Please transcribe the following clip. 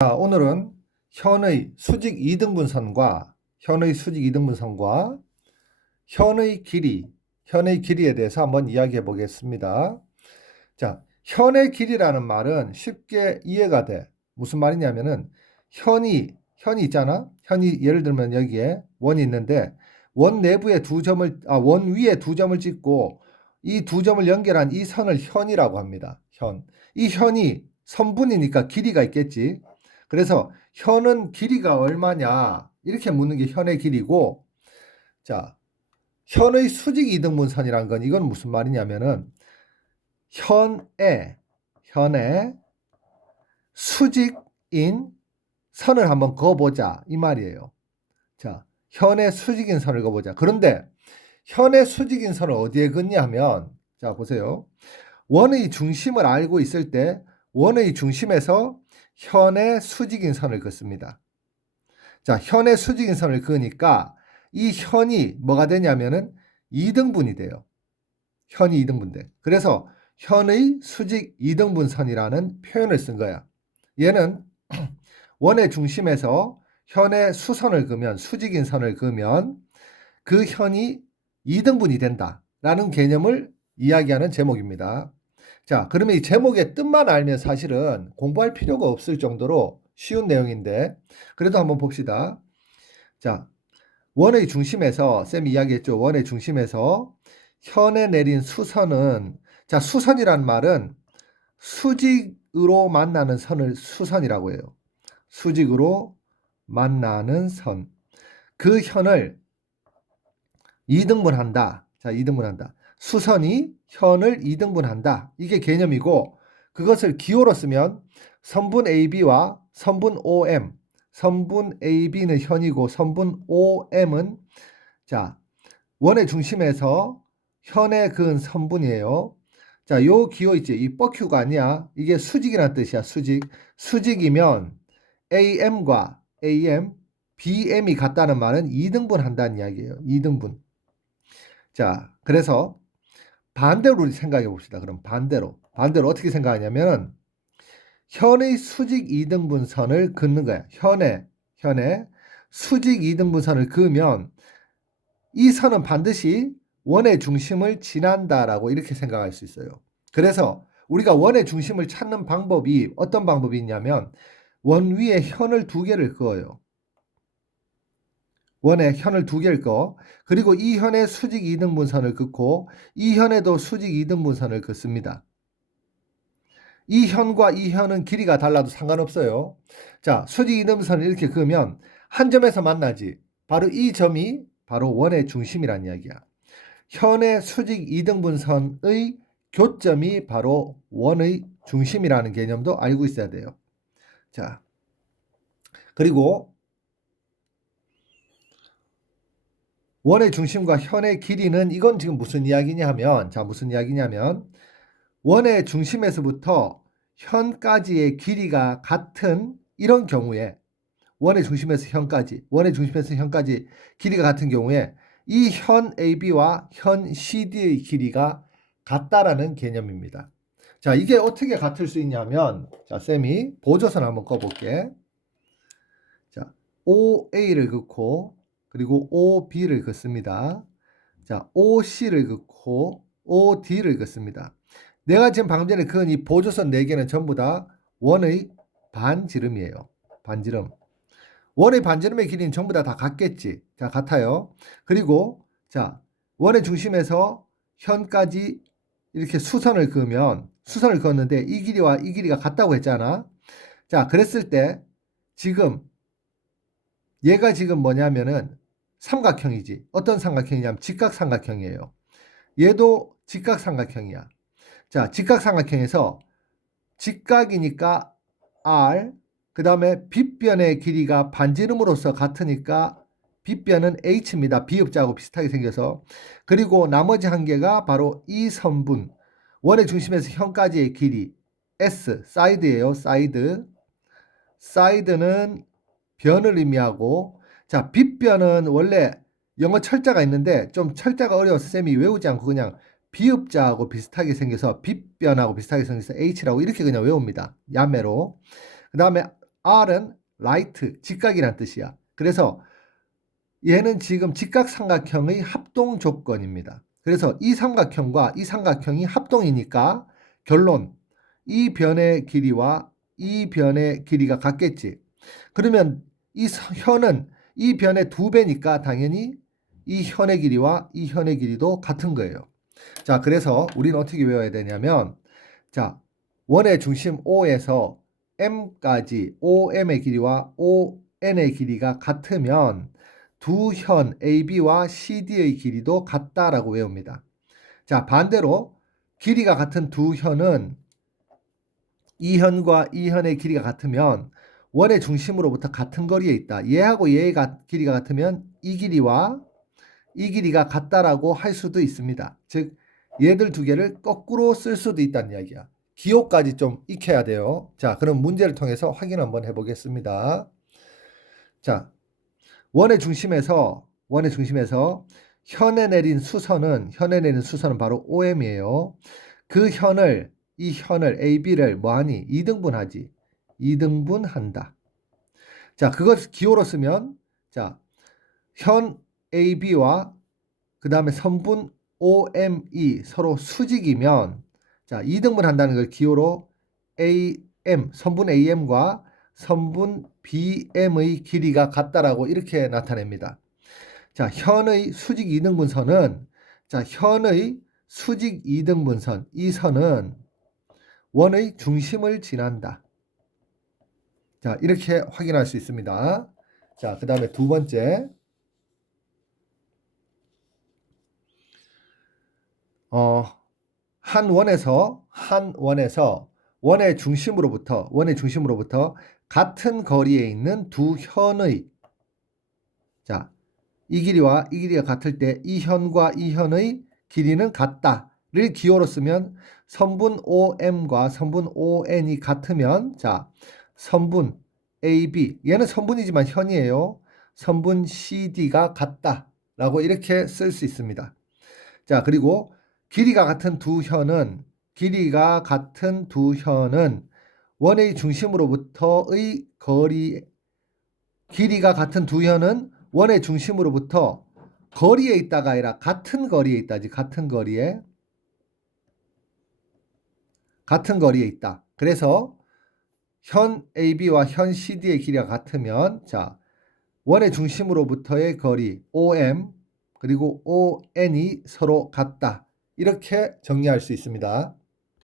자, 오늘은 현의 수직 이등분선과 현의 길이에 대해서 한번 이야기해 보겠습니다. 자, 현의 길이라는 말은 쉽게 이해가 돼. 무슨 말이냐면은 현이 있잖아. 현이 예를 들면 여기에 원이 있는데 원 내부에 원 위에 두 점을 찍고 이 두 점을 연결한 이 선을 현이라고 합니다. 현. 이 현이 선분이니까 길이가 있겠지. 그래서 현은 길이가 얼마냐? 이렇게 묻는 게 현의 길이고, 자, 현의 수직 이등분선이란 건 이건 무슨 말이냐면은 현에 수직인 선을 한번 그어보자 이 말이에요. 자, 현의 수직인 선을 그어보자. 그런데 현의 수직인 선을 어디에 긋냐 하면, 자 보세요. 원의 중심을 알고 있을 때 원의 중심에서 현의 수직인 선을 긋습니다. 자, 현의 수직인 선을 그으니까 이 현이 뭐가 되냐면은 2등분이 돼요. 현이 2등분 돼. 그래서 현의 수직 2등분선이라는 표현을 쓴 거야. 얘는 원의 중심에서 현의 수선을 그으면 수직인 선을 그으면 그 현이 2등분이 된다라는 개념을 이야기하는 제목입니다. 자, 그러면 이 제목의 뜻만 알면 사실은 공부할 필요가 없을 정도로 쉬운 내용인데 그래도 한번 봅시다. 자, 원의 중심에서 쌤이 이야기했죠. 원의 중심에서 현에 내린 수선은, 자, 수선이란 말은 수직으로 만나는 선을 수선이라고 해요. 수직으로 만나는 선. 그 현을 2등분한다. 자, 2등분한다. 수선이 현을 2등분한다. 이게 개념이고 그것을 기호로 쓰면 선분 AB와 선분 OM, 선분 AB는 현이고 선분 OM은 자, 원의 중심에서 현에 그은 선분이에요. 자, 요 기호 있지? 이 뻑큐가 아니야. 이게 수직이라는 뜻이야. 수직이면 AM과 AM, BM이 같다는 말은 2등분 한다는 이야기예요. 2등분. 자, 그래서 반대로 우리 생각해 봅시다. 그럼 반대로 어떻게 생각하냐면 현의 수직 2등분선을 긋는 거야. 현에 수직 2등분선을 그으면 이 선은 반드시 원의 중심을 지난다라고 이렇게 생각할 수 있어요. 그래서 우리가 원의 중심을 찾는 방법이 어떤 방법이 있냐면 원 위에 현을 두 개를 그어요. 원에 현을 두 개를 그어 그리고 이 현에 수직 2등분선을 긋고 이 현에도 수직 2등분선을 긋습니다. 이 현과 이 현은 길이가 달라도 상관없어요. 자, 수직 2등분선을 이렇게 그으면 한 점에서 만나지. 바로 이 점이 바로 원의 중심이란 이야기야. 현의 수직 2등분선의 교점이 바로 원의 중심이라는 개념도 알고 있어야 돼요. 자, 그리고 원의 중심과 현의 길이는 이건 지금 무슨 이야기냐 하면 무슨 이야기냐면 원의 중심에서부터 현까지의 길이가 같은 이런 경우에 원의 중심에서 현까지 길이가 같은 경우에 이 현 AB와 현 CD의 길이가 같다라는 개념입니다. 자, 이게 어떻게 같을 수 있냐면 자, 쌤이 보조선 한번 꺼볼게. 자, OA를 긋고 그리고 OB를 긋습니다. 자, OC를 긋고 OD를 긋습니다. 내가 지금 방금 전에 그은 이 보조선 4개는 전부 다 원의 반지름이에요. 반지름. 원의 반지름의 길이는 전부 다 같겠지. 자, 같아요. 그리고 자, 원의 중심에서 현까지 이렇게 수선을 그었는데 이 길이와 이 길이가 같다고 했잖아. 자, 그랬을 때 지금 얘가 지금 뭐냐면은 삼각형이지. 어떤 삼각형이냐면 직각삼각형이에요. 얘도 직각삼각형이야. 자, 직각삼각형에서 직각이니까 R, 그 다음에 빗변의 길이가 반지름으로서 같으니까 빗변은 H입니다. 비읍자하고 비슷하게 생겨서. 그리고 나머지 한 개가 바로 이 선분. 원의 중심에서 현까지의 길이 S, 사이드예요. 사이드는 변을 의미하고 자, 빗변은 원래 영어 철자가 있는데 좀 철자가 어려워서 쌤이 외우지 않고 그냥 비읍자하고 비슷하게 생겨서 빗변하고 비슷하게 생겨서 H라고 이렇게 그냥 외웁니다. 야매로. 그 다음에 R은 right, 직각이란 뜻이야. 그래서 얘는 지금 직각삼각형의 합동 조건입니다. 그래서 이 삼각형과 이 삼각형이 합동이니까 결론, 이 변의 길이와 이 변의 길이가 같겠지. 그러면 이 현은 이 변의 2배니까 당연히 이 현의 길이와 이 현의 길이도 같은 거예요. 자, 그래서 우리는 어떻게 외워야 되냐면, 자, 원의 중심 O에서 M까지 OM의 길이와 ON의 길이가 같으면 두 현 AB와 CD의 길이도 같다라고 외웁니다. 자, 반대로 길이가 같은 두 현은 이 현과 이 현의 길이가 같으면 원의 중심으로부터 같은 거리에 있다. 얘하고 얘의 길이가 같으면 이 길이와 이 길이가 같다라고 할 수도 있습니다. 즉 얘들 두 개를 거꾸로 쓸 수도 있다는 이야기야. 기호까지 좀 익혀야 돼요. 자, 그럼 문제를 통해서 확인 한번 해보겠습니다. 자, 원의 중심에서 현에 내린 수선은 바로 OM이에요. 그 현을 이 현을 AB를 뭐하니? 2등분하지. 2등분한다. 자, 그것 기호로 쓰면 자, 현 AB와 그 다음에 선분 OM이 서로 수직이면 자, 2등분 한다는 걸 기호로 AM, 선분 AM과 선분 BM의 길이가 같다라고 이렇게 나타냅니다. 자, 현의 수직 2등분선은 자, 현의 수직 2등분선 이 선은 원의 중심을 지난다. 자, 이렇게 확인할 수 있습니다. 자, 그 다음에 두 번째 한 원에서 원의 중심으로부터 같은 거리에 있는 두 현의 자, 이 길이와 이 길이가 같을 때 이 현과 이 현의 길이는 같다를 기호로 쓰면 선분 OM과 선분 ON이 같으면 자, 선분 AB 얘는 선분이지만 현이에요. 선분 CD가 같다라고 이렇게 쓸 수 있습니다. 자, 그리고 길이가 같은 두 현은 원의 중심으로부터의 거리 길이가 같은 두 현은 원의 중심으로부터 거리에 있다가 아니라 같은 거리에 있다지. 같은 거리에 있다. 그래서 현 AB와 현 CD의 길이가 같으면 자, 원의 중심으로부터의 거리 OM 그리고 ON이 서로 같다. 이렇게 정리할 수 있습니다.